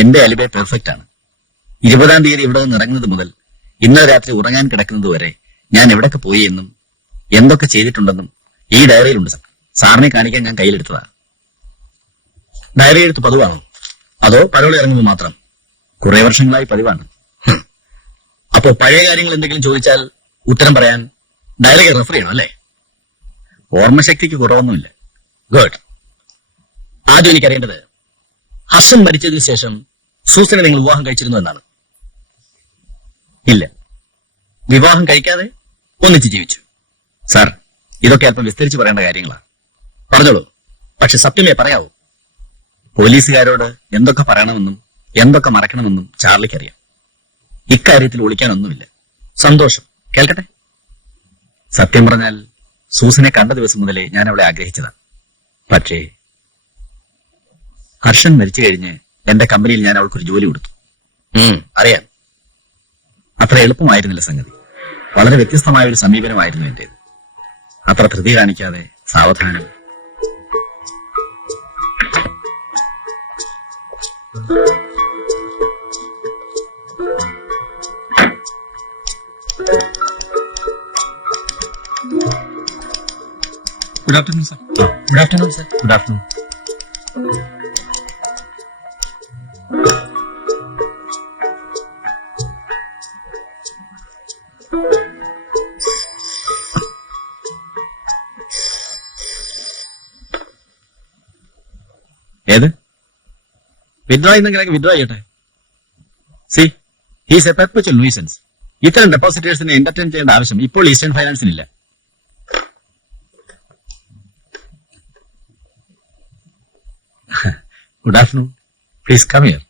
എന്റെ അലിബേ പെർഫെക്റ്റ് ആണ്. 20-ാം തീയതി ഇവിടെ നിന്ന് ഇറങ്ങുന്നത് മുതൽ ഇന്നലെ രാത്രി ഉറങ്ങാൻ കിടക്കുന്നത് വരെ ഞാൻ എവിടൊക്കെ പോയി എന്നും എന്തൊക്കെ ചെയ്തിട്ടുണ്ടെന്നും ഈ ഡയറിയിലുണ്ട് സാർ. സാറിനെ കാണിക്കാൻ ഞാൻ കയ്യിലെടുത്തതാ. ഡയറി എഴുത്ത് പതിവാണോ അതോ പരോളി ഇറങ്ങുമ്പോൾ മാത്രം? കുറെ വർഷങ്ങളായി പതിവാണ്. അപ്പോ പഴയ കാര്യങ്ങൾ എന്തെങ്കിലും ചോദിച്ചാൽ ഉത്തരം പറയാൻ ഡയറി റെഫർ ചെയ്യണം അല്ലേ? ഓർമ്മശക്തിക്ക് കുറവൊന്നുമില്ല. ഗുഡ്. ആദ്യം എനിക്കറിയേണ്ടത് ഹർഷൻ മരിച്ചതിന് ശേഷം സൂസനെ നിങ്ങൾ വിവാഹം കഴിച്ചിരുന്നു എന്നാണ്. ഇല്ല, വിവാഹം കഴിക്കാതെ ഒന്നിച്ച് ജീവിച്ചു. സാർ, ഇതൊക്കെ അല്പം വിസ്തരിച്ച് പറയേണ്ട കാര്യങ്ങളാണ്. പറഞ്ഞോളൂ, പക്ഷെ സത്യമേ പറയാവൂ. പോലീസുകാരോട് എന്തൊക്കെ പറയണമെന്നും എന്തൊക്കെ മറക്കണമെന്നും ചാർലിക്കറിയാം. ഇക്കാര്യത്തിൽ ഒളിക്കാനൊന്നുമില്ല. സന്തോഷം, കേൾക്കട്ടെ. സത്യം പറഞ്ഞാൽ സൂസനെ കണ്ട ദിവസം മുതലേ ഞാൻ അവളെ ആഗ്രഹിച്ചതാണ്. പക്ഷേ ഹർഷൻ മരിച്ചു കഴിഞ്ഞ് എന്റെ കമ്പനിയിൽ ഞാൻ അവൾക്കൊരു ജോലി കൊടുത്തു. അറിയാം. അത്ര എളുപ്പമായിരുന്നില്ല സംഗതി. വളരെ വ്യത്യസ്തമായ ഒരു സമീപനമായിരുന്നു എന്റേത്. അത്ര ധൃതി കാണിക്കാതെ സാവധാനം. Good afternoon sir. Good afternoon sir. Good afternoon. ഏത് വിഡ്രോ ചെയ്യുന്നെങ്കിൽ വിഡ്രോ ചെയ്യട്ടെ. C, he's A perpetual nuisance. ഇത്തരം ഡെപ്പോസിറ്റേഴ്സിനെ എന്റർടൈൻ ചെയ്യേണ്ട ആവശ്യം ഇപ്പോൾ eastern ഫൈനാൻസിനില്ല. Good afternoon. Please come here.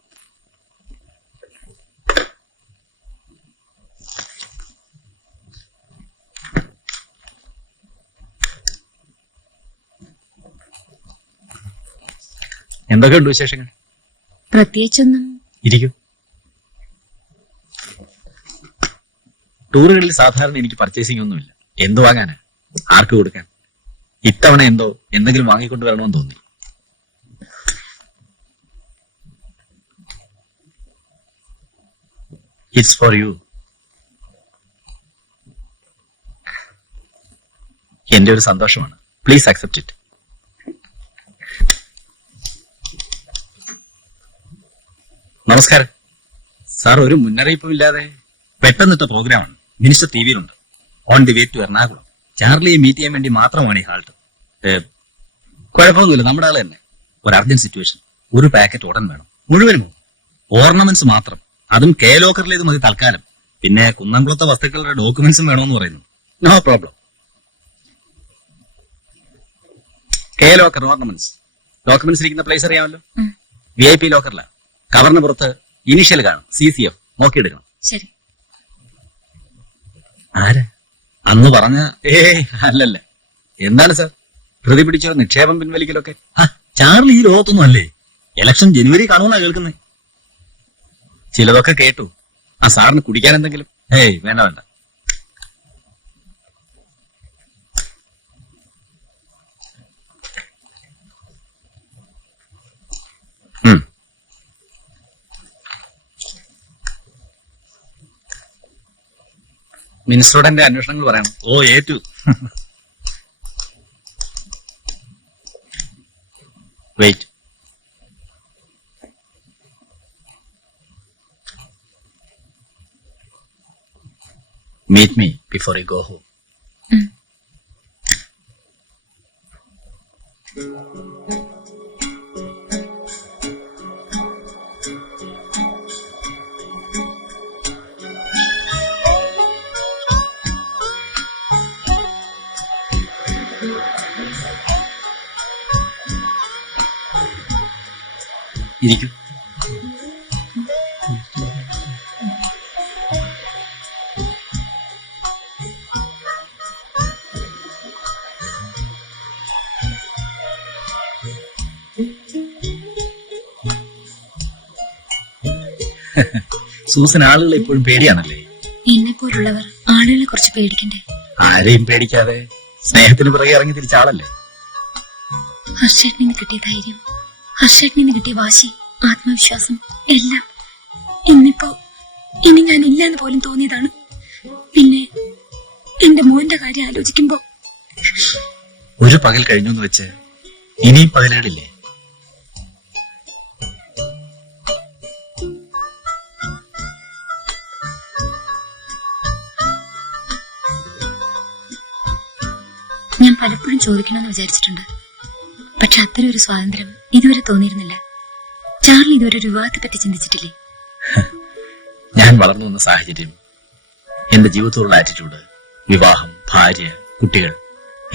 എന്തൊക്കെയുണ്ട് വിശേഷങ്ങൾ? പ്രത്യേകിച്ചൊന്നും. ഇരിക്കൂ. ടൂറുകളിൽ സാധാരണ എനിക്ക് പർച്ചേസിംഗ് ഒന്നുമില്ല. എന്ത് വാങ്ങാനാ, ആർക്ക് കൊടുക്കാൻ? ഇത്തവണ എന്തെങ്കിലും വാങ്ങിക്കൊണ്ട് വരണമെന്ന് തോന്നി. It's for you. എന്റെ ഒരു സന്തോഷമാണ്. Please accept it. നമസ്കാരം സാർ. ഒരു മുന്നറിയിപ്പുമില്ലാതെ പെട്ടെന്നിട്ട പ്രോഗ്രാമാണ്. മിനിസ്റ്റർ ടി വിയിലുണ്ട്. On the way to Ernakulam. ചാർലിയെ മീറ്റ് ചെയ്യാൻ വേണ്ടി മാത്രമാണ് ഈ ഹാൾട്ട്. കുഴപ്പമൊന്നുമില്ല, നമ്മുടെ ആള് തന്നെ. ഒരു അർജന്റ് സിറ്റുവേഷൻ. ഒരു പാക്കറ്റ് ഉടൻ വേണം. മുഴുവനും ഓർണമെന്റ്സ് മാത്രം. അതും കെ ലോക്കറിലേത് മതി തൽക്കാലം. പിന്നെ കുന്നംകുളത്തെ വസ്തുക്കളുടെ ഡോക്യുമെന്റ്സും വേണമെന്ന് പറയുന്നു. No problem. കെ ലോക്കർ ഓർണമെന്റ്സ്. ഡോക്യുമെന്റ്സ് ഇരിക്കുന്ന പ്ലേസ് അറിയാമല്ലോ. VIP ലോക്കറില. കവറിന് പുറത്ത് ഇനീഷ്യൽ കാണും. CCF. നോക്കിയെടുക്കണം. ശരി. ആര് അന്ന് പറഞ്ഞ? അല്ലല്ല. എന്താണ് സാർ ധൃതി പിടിച്ചോ നിക്ഷേപം പിൻവലിക്കലൊക്കെ? ചാർലി ഈ ലോകത്തൊന്നും അല്ലേ. ഇലക്ഷൻ ജനുവരി കാണുമെന്നാ കേൾക്കുന്നേ. ചിലതൊക്കെ കേട്ടു. സാറിന് കുടിക്കാൻ എന്തെങ്കിലും? വേണ്ട വേണ്ട. മിനിസ്റ്ററോട് എന്റെ അന്വേഷണങ്ങൾ പറയണം. ഏറ്റു. Wait. Meet me before you go home. ഇരിക്കൂ. സൂസൻ ആളുകളെ എപ്പോഴും പേടിയാണല്ലേ? എന്നെ പോലുള്ളവർ ആളുകളെ കുറിച്ച് പേടിക്കണ്ടേ? ആരെയും പേടിക്കാതെ സ്നേഹത്തിന് പുറകെ ഇറങ്ങി തിരിച്ച ആളല്ലേ? ഹർഷേട്ടനിന്ന് കിട്ടിയ ധൈര്യം, ഹർഷേട്ടനിന്ന് കിട്ടിയ വാശി ആത്മവിശ്വാസം എല്ലാം ഇനി ഞാൻ ഇല്ലെന്ന് പോലും തോന്നിയതാണ്. പിന്നെ എന്റെ മോന്റെ കാര്യം ആലോചിക്കുമ്പോ ഒരു പകൽ കഴിഞ്ഞു എന്ന് വെച്ച് ഇനിയും പകലുകളില്ലേ? ഞാൻ പലപ്പോഴും ചോദിക്കണമെന്ന് വിചാരിച്ചിട്ടുണ്ട്. പക്ഷെ അത്തരം ഒരു സ്വാതന്ത്ര്യം ഇതുവരെ തോന്നിയിരുന്നില്ല. ചാർലി ഇതുവരെ ഒരു വിവാഹത്തെ പറ്റി ചിന്തിച്ചിട്ടില്ലേ? ഞാൻ വളർന്നു വന്ന സാഹചര്യം, എന്റെ ജീവിതത്തോടുള്ള ആറ്റിറ്റ്യൂഡ്, വിവാഹം, ഭാര്യ, കുട്ടികൾ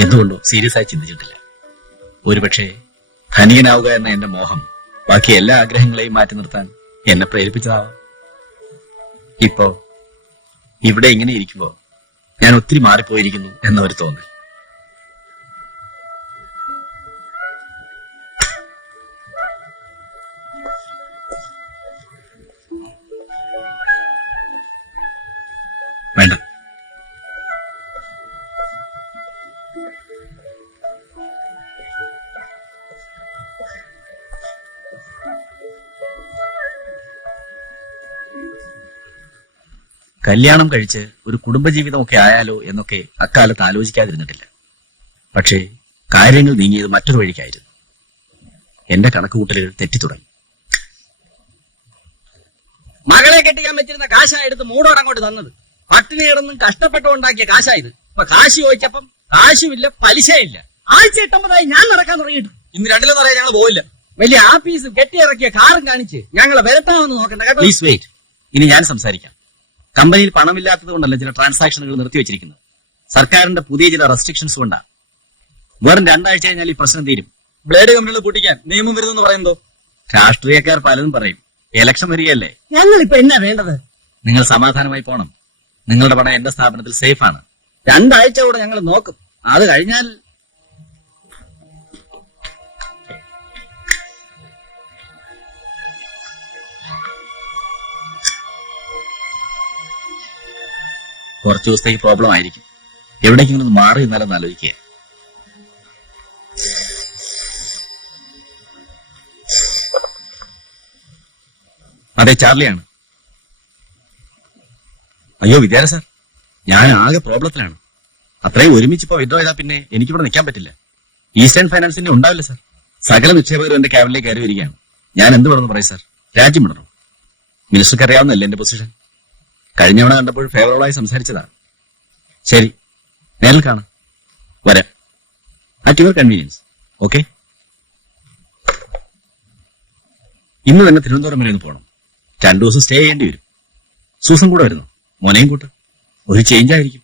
എന്തുകൊണ്ടോ സീരിയസ് ആയി ചിന്തിച്ചിട്ടില്ല. ഒരുപക്ഷെ ധനികനാവുക എന്ന എന്റെ മോഹം ബാക്കി എല്ലാ ആഗ്രഹങ്ങളെയും മാറ്റി നിർത്താൻ എന്നെ പ്രേരിപ്പിച്ചതാവാം. ഇപ്പോ ഇവിടെ ഇങ്ങനെ ഇരിക്കുമ്പോ ഞാൻ ഒത്തിരി മാറിപ്പോയിരിക്കുന്നു എന്നൊരു തോന്നൽ. വേണ്ട, കല്യാണം കഴിച്ച് ഒരു കുടുംബജീവിതമൊക്കെ ആയാലോ എന്നൊക്കെ അക്കാലത്ത് ആലോചിക്കാതിരുന്നിട്ടില്ല. പക്ഷേ കാര്യങ്ങൾ നീങ്ങിയത് മറ്റൊരു വഴിക്കായിരുന്നു. എന്റെ കണക്കുകൂട്ടലുകൾ തെറ്റിത്തുടങ്ങി. മകളെ കെട്ടിക്കാൻ വെച്ചിരുന്ന കാശാ എടുത്ത് മൂടോട് അങ്ങോട്ട് തന്നത്. പട്ടിണി കിടന്നും കഷ്ടപ്പെട്ടുണ്ടാക്കിയ കാശായത്. ഇപ്പൊ കാശ് ചോദിച്ചപ്പം കാശുമില്ല, പലിശയില്ല. ആഴ്ച 8 ഞാൻ നടക്കാൻ തുടങ്ങിയിട്ടു. ഇന്ന് 2 പറയാൻ ഞങ്ങൾ പോവില്ല. വലിയ ആഫീസ് കെട്ടിയിറക്കിയ കാറും കാണിച്ച് ഞങ്ങളെ വരട്ടാമെന്ന് നോക്കണ്ട കേട്ടോ. Please wait. ഇനി ഞാൻ സംസാരിക്കാം. കമ്പനിയിൽ പണമില്ലാത്തത് കൊണ്ടല്ല ചില ട്രാൻസാക്ഷനുകൾ നിർത്തിവെച്ചിരിക്കുന്നത്. സർക്കാരിന്റെ പുതിയ ചില റെസ്ട്രിക്ഷൻസ് കൊണ്ടാണ്. വെറും 2 ആഴ്ച കഴിഞ്ഞാൽ ഈ പ്രശ്നം തീരും. ബ്ലേഡ് കമ്പനികൾ പൊട്ടിക്കാൻ നിയമം വരുന്നെന്ന് പറയുന്നതോ? രാഷ്ട്രീയക്കാർ പലതും പറയും. ഇലക്ഷൻ വരികയല്ലേ? ഞങ്ങളിപ്പോ എന്നാ വേണ്ടത്? നിങ്ങൾ സമാധാനമായി പോണം. നിങ്ങളുടെ പണം എന്റെ സ്ഥാപനത്തിൽ സേഫ് ആണ്. 2 ആഴ്ച കൂടെ ഞങ്ങൾ നോക്കും. അത് കഴിഞ്ഞാൽ കുറച്ചു ദിവസത്തേക്ക് പ്രോബ്ലം ആയിരിക്കും. എവിടേക്കെങ്കിലും ഒന്ന് മാറി എന്നാലും ആലോചിക്കുക. അതെ, ചാർലിയാണ്. അയ്യോ വിദ്യാര സാർ, ഞാൻ ആകെ പ്രോബ്ലത്തിലാണ്. അത്രയും ഒരുമിച്ചിപ്പോ വിഡ്രോ ചെയ്താൽ പിന്നെ എനിക്കിവിടെ നിൽക്കാൻ പറ്റില്ല. ഈസ്റ്റേൺ ഫൈനാൻസിന്റെ ഉണ്ടാവില്ല സാർ. സകല നിക്ഷേപകരും എന്റെ ക്യാബിനിലേക്ക് കയറി വരികയാണ്. ഞാൻ എന്ത് വേണമെന്ന് പറയും സാർ? രാജ്യം വിടണം. മിനിസ്റ്റർക്ക് അറിയാവുന്നല്ലേ എന്റെ പൊസിഷൻ. കഴിഞ്ഞ തവണ കണ്ടപ്പോൾ ഫേവറബിളായി സംസാരിച്ചതാണ്. ശരി, നേരിൽ കാണാം. വരാം. At your convenience. ഓക്കെ. ഇന്ന് തന്നെ തിരുവനന്തപുരം വരെ ഒന്ന് പോകണം. 2 ദിവസം സ്റ്റേ ചെയ്യേണ്ടി വരും. സൂസൻ കൂടെ വരുന്നു. മോനെയും കൂട്ട്. ഒരു ചേഞ്ച് ആയിരിക്കും.